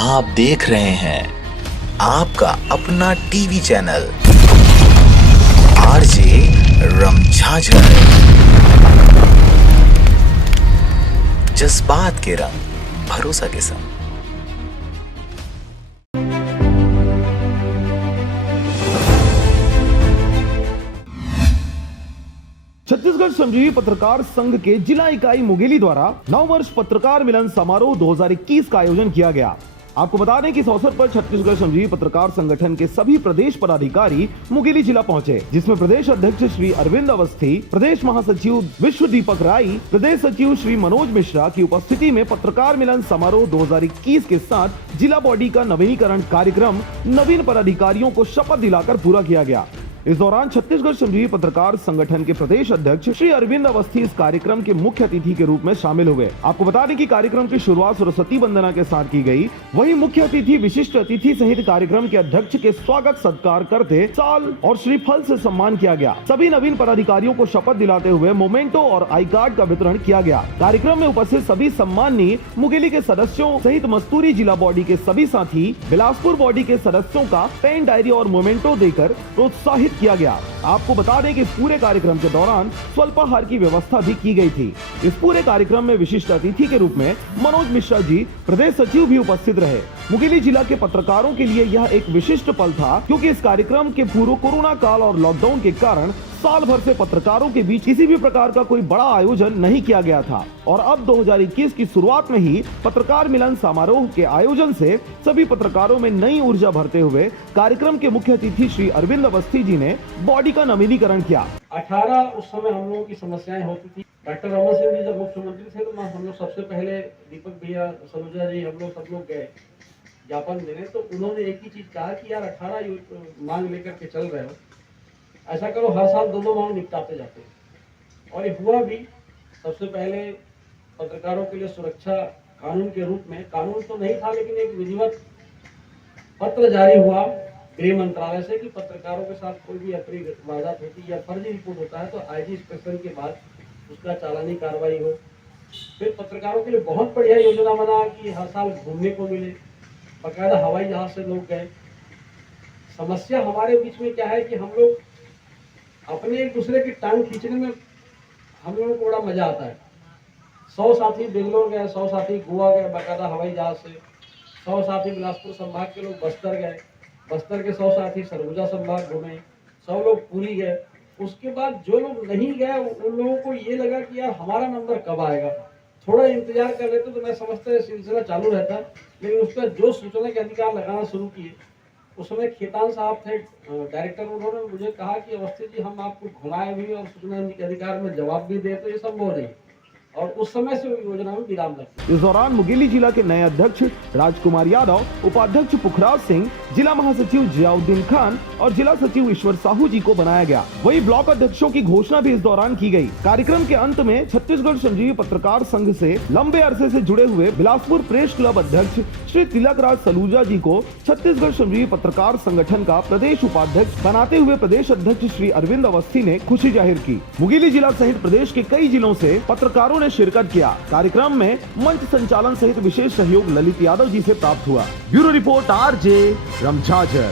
आप देख रहे हैं आपका अपना टीवी चैनल आरजे रमझाझर। जज्बात के रंग, भरोसा के संग। छत्तीसगढ़ श्रमजीवी पत्रकार संघ के जिला इकाई मुंगेली द्वारा नववर्ष पत्रकार मिलन समारोह 2021 का आयोजन किया गया। आपको बता दें कि इस अवसर पर छत्तीसगढ़ श्रमजीवी पत्रकार संगठन के सभी प्रदेश पदाधिकारी मुंगेली जिला पहुंचे, जिसमें प्रदेश अध्यक्ष श्री अरविंद अवस्थी, प्रदेश महासचिव विश्व दीपक राय, प्रदेश सचिव श्री मनोज मिश्रा की उपस्थिति में पत्रकार मिलन समारोह 2021 के साथ जिला बॉडी का नवीनीकरण कार्यक्रम नवीन पदाधिकारियों को शपथ दिलाकर पूरा किया गया। इस दौरान छत्तीसगढ़ श्रमजीवी पत्रकार संगठन के प्रदेश अध्यक्ष श्री अरविंद अवस्थी इस कार्यक्रम के मुख्य अतिथि के रूप में शामिल हुए। आपको बता दें कि कार्यक्रम की शुरुआत सरस्वती वंदना के साथ की गई। वहीं मुख्य अतिथि विशिष्ट अतिथि सहित कार्यक्रम के अध्यक्ष के स्वागत सत्कार करते साल और श्रीफल से सम्मान किया गया। सभी नवीन पदाधिकारियों को शपथ दिलाते हुए मोमेंटो और आई कार्ड का वितरण किया गया। कार्यक्रम में उपस्थित सभी सम्माननीय मुंगेली के सदस्यों सहित मस्तूरी जिला बॉडी के सभी साथी, बिलासपुर बॉडी के सदस्यों का पेन डायरी और मोमेंटो देकर प्रोत्साहित किया गया। आपको बता दें कि इस पूरे कार्यक्रम के दौरान स्वल्पाहार की व्यवस्था भी की गई थी। इस पूरे कार्यक्रम में विशिष्ट अतिथि के रूप में मनोज मिश्रा जी, प्रदेश सचिव भी उपस्थित रहे। मुंगेली जिला के पत्रकारों के लिए यह एक विशिष्ट पल था, क्योंकि इस कार्यक्रम के पूर्व कोरोना काल और लॉकडाउन के कारण साल भर से पत्रकारों के बीच किसी भी प्रकार का कोई बड़ा आयोजन नहीं किया गया था और अब 2021 की शुरुआत में ही पत्रकार मिलन समारोह के आयोजन से सभी पत्रकारों में नई ऊर्जा भरते हुए कार्यक्रम के मुख्य अतिथि श्री अरविंद अवस्थी जी ने बॉडी का नवीनीकरण किया। 18 उस समय हम लोगों की समस्याएं होती थी। डॉक्टर रमन सिंह जी जब मुख्यमंत्री थे तो हम लोग सबसे पहले दीपक भैया, सरोजा जी, हम लोग सब लोग गए ज्ञापन देने। तो उन्होंने एक ही चीज कहा कि यार 18 मांग लेकर के चल रहे हो, ऐसा करो हर साल 2-2 मांग निपटाते जाते। और ये हुआ भी। सबसे पहले पत्रकारों के लिए सुरक्षा कानून के रूप में, कानून तो नहीं था लेकिन एक विधिवत पत्र जारी हुआ गृह मंत्रालय से कि पत्रकारों के साथ कोई भी अप्रिय वारदात होती या फर्जी रिपोर्ट होता है तो आईजी इंस्पेक्शन के बाद उसका चालानी कार्रवाई हो। फिर पत्रकारों के लिए बहुत बढ़िया योजना बना कि हर साल घूमने को मिले, बाकायदा हवाई जहाज से लोग गए। समस्या हमारे बीच में क्या है कि हम लोग अपने एक दूसरे की टांग खींचने में हम लोगों को बड़ा मजा आता है। 100 साथी बेंगलोर गए, 100 साथी गोवा गए बाकायदा हवाई जहाज से, 100 साथी बिलासपुर संभाग के लोग बस्तर गए, बस्तर के 100 साथी सरगुजा संभाग घूमे, 100 लोग पुरी गए। उसके बाद जो लोग नहीं गए उन लोगों को ये लगा कि यार हमारा नंबर कब आएगा, थोड़ा इंतजार कर लेते तो मैं समझता है सिलसिला चालू रहता। लेकिन उसका जो सूचना के अधिकार लगाना शुरू किए, उस समय खेतान साहब थे डायरेक्टर, उन्होंने मुझे कहा कि अवस्थी जी हम आपको घुमाए भी और सूचना के अधिकार में जवाब भी दे, तो ये संभव नहीं। और उस समय से योजना में विराम लगा। इस दौरान मुंगेली जिला के नए अध्यक्ष राजकुमार यादव, उपाध्यक्ष पुखराज सिंह, जिला महासचिव जियाउद्दीन खान और जिला सचिव ईश्वर साहू जी को बनाया गया। वहीं ब्लॉक अध्यक्षों की घोषणा भी इस दौरान की गई। कार्यक्रम के अंत में छत्तीसगढ़ श्रमजीवी पत्रकार संघ से लंबे अरसे से जुड़े हुए बिलासपुर प्रेस क्लब अध्यक्ष श्री तिलक राज सलूजा जी को छत्तीसगढ़ श्रमजीवी पत्रकार संगठन का प्रदेश उपाध्यक्ष बनाते हुए प्रदेश अध्यक्ष श्री अरविंद अवस्थी ने खुशी जाहिर की। मुंगेली जिला सहित प्रदेश के कई जिलों से पत्रकारों ने शिरकत किया। कार्यक्रम में मंच संचालन सहित विशेष सहयोग ललित यादव जी से प्राप्त हुआ। Bureau report RJ रमझाझर।